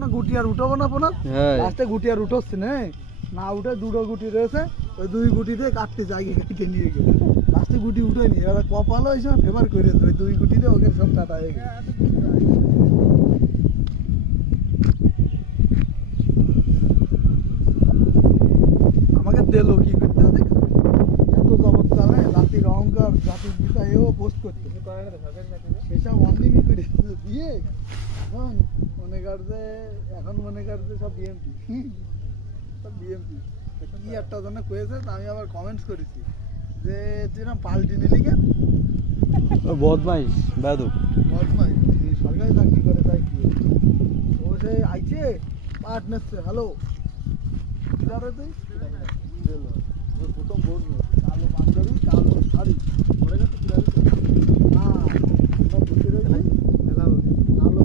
না গুটি আর উঠাবো না পোনা, লাস্টে গুটি আর উঠোচ্ছে না উঠে দুটো গুটি রয়েছে, ওই দুই গুটি দিয়ে কাটতে জায়গা কেটে নিয়ে গেল, লাস্টে গুটি উঠেনি, এবার কপালও এই সময় ফেভার করেছে, ওই দুই গুটি দিয়ে ওকে সব কাটা হয়ে গেছে। আমাকে দিল কি করতে হবে এত জবর চালে, জাতির অহংকার জাতির পিতা এও পোস্ট করতে, সেসব অন্যমি করে দিয়ে এখন মনে করছে সব বিএমপি, সব বিএমপি কি একটা জন্য কয়েছে, আমি আবার কমেন্টস করেছি যে তুই না পাল্টি নিলি কেন, বদমাইশ বেদব বদমাই সরকারি চাকরি করে তাই কি ও সে আইছে পাট নিচ্ছে, হ্যালো কিলারে তুই প্রথম বোন কালো পাঞ্জাবি কালো শাড়ি পরে গেছে কিলারে না বুঝতে রয়েছে কালো